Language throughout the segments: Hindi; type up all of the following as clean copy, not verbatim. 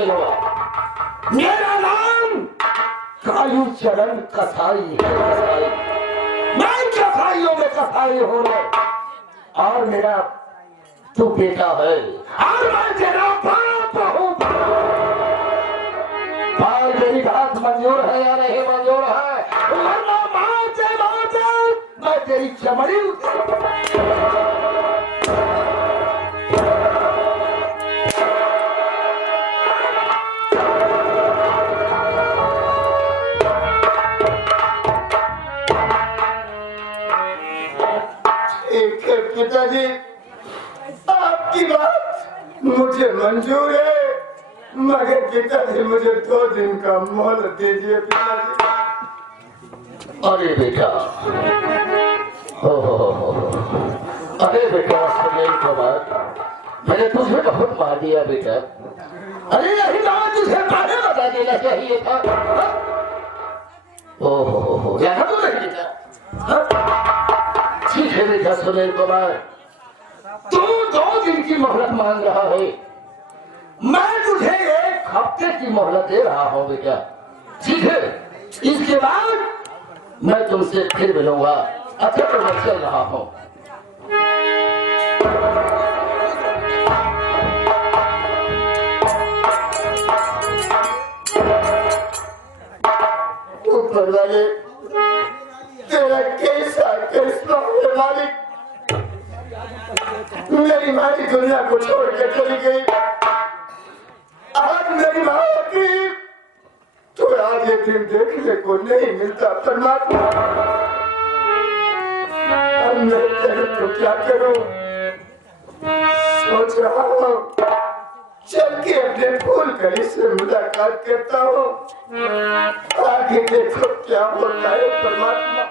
मेरा नाम कालू चरण कसाई है। मैं कसाईयों में कसाई हूँ और मेरा तू बेटा है और मैं तेरा बाप हूँ। भाई मेरी बात मंजूर है या नहीं मंजूर है? वरना मारते मैं तेरी चमड़ी पिताजी, आपकी बात मुझे मंजूर है, मगर पिताजी मुझे 2 दिन का मोहलत दीजिए पिताजी। अरे बेटा, हो अरे बेटा, सुनील कुमार, मैंने तुझे बहुत मार दिया बेटा। अरे यही बात तुझे पहले बता देना चाहिए था। ओहो, यहाँ तो नहीं बेटा। ठीक है बेटा सुनील कुमार, तू 2 दिन की मोहलत मांग रहा है, मैं तुझे 1 हफ्ते की मोहलत दे रहा हूँ बेटा। ठीक है, इसके बाद मैं तुमसे फिर मिलूंगा। अच्छा तो मैं चल रहा हूँ। ऊपर वाले तेरा कैसा कृष्ण है मालिक। मेरी माँ की दुनिया को छोड़ के चली गई। आज मेरी माँ की तो आज ये दिन देखने को नहीं मिलता परमात्मा। अब मैं तेरे को क्या करूं? सोच रहा हूँ चल के अपने फूल गली से मुलाकात करता हूँ। आगे देखो क्या होता है परमात्मा।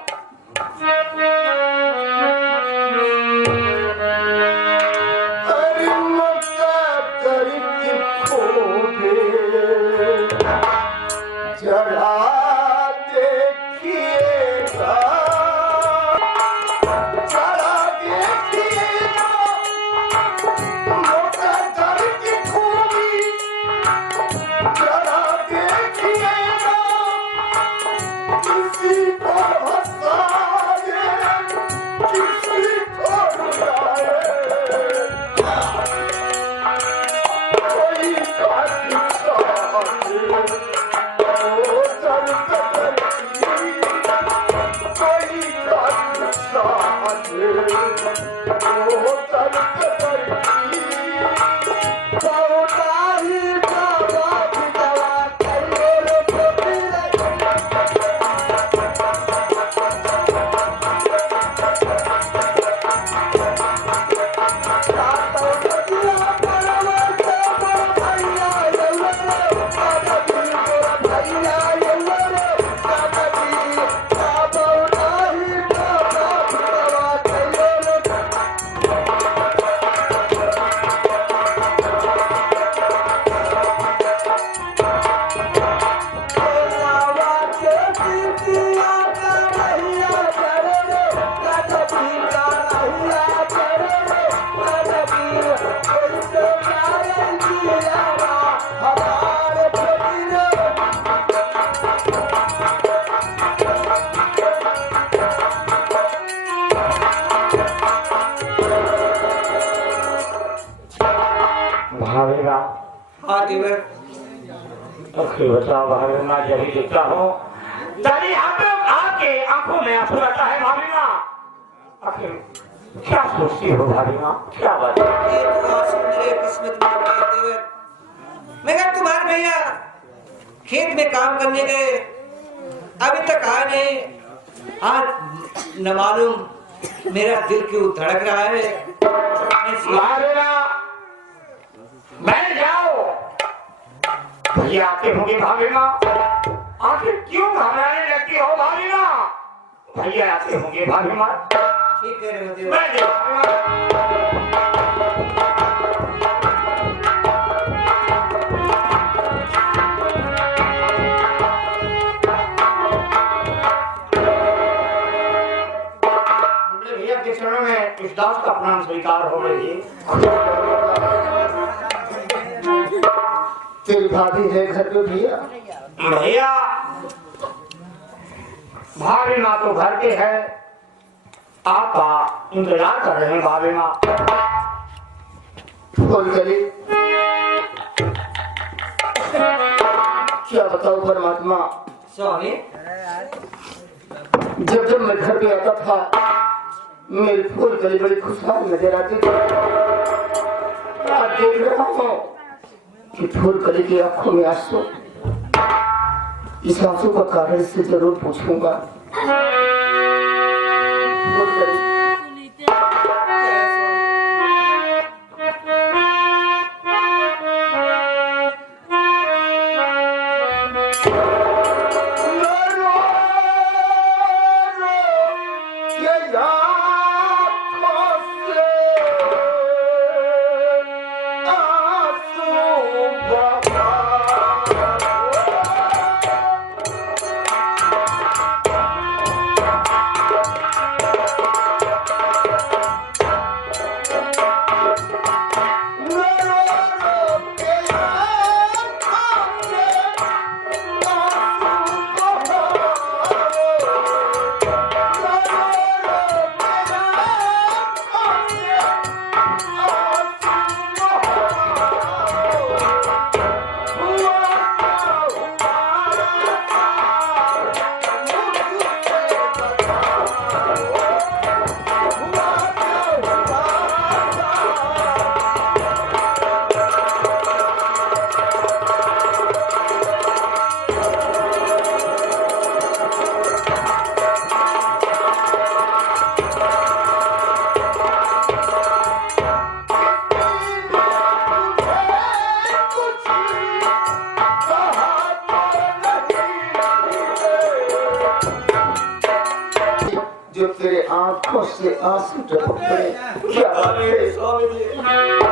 बताओ भागना जब देखता हूँ दादी आपके आंखों में आंसू आता है भागना। आखिर क्या सोचती हो भागना? क्या बात है? मेरे किस्मत में मगर तुम्हारे भैया खेत में काम करने गए, अभी तक आए नहीं। आज न मालूम मेरा दिल क्यों धड़क रहा है। मैं जाओ भैया आते होंगे भागेगा। आखिर क्यों घबराने लगती हो भागेगा? भैया आते होंगे भागेगा। ठीक है मैं भैया के चरणों में इस दास का प्रणाम स्वीकार हो रही है। तेरी भाभी है घर पे भैया? भैया भाभी माँ तो घर पे है, आपका इंतजार कर रहे हैं भाभी माँ। फोन करी क्या बताऊं परमात्मा, स्वामी जब जब मैं घर पे आता था मेरी फूल कली बड़ी खुशहाल नजर आती थी। आज देख रहा हूँ कि फूल कली की आंखों में आंसू। इस आंसू का कारण से जरूर पूछूंगा। फूल कली जो तेरे आंखों से आंसू टपक पड़े, क्या बात है?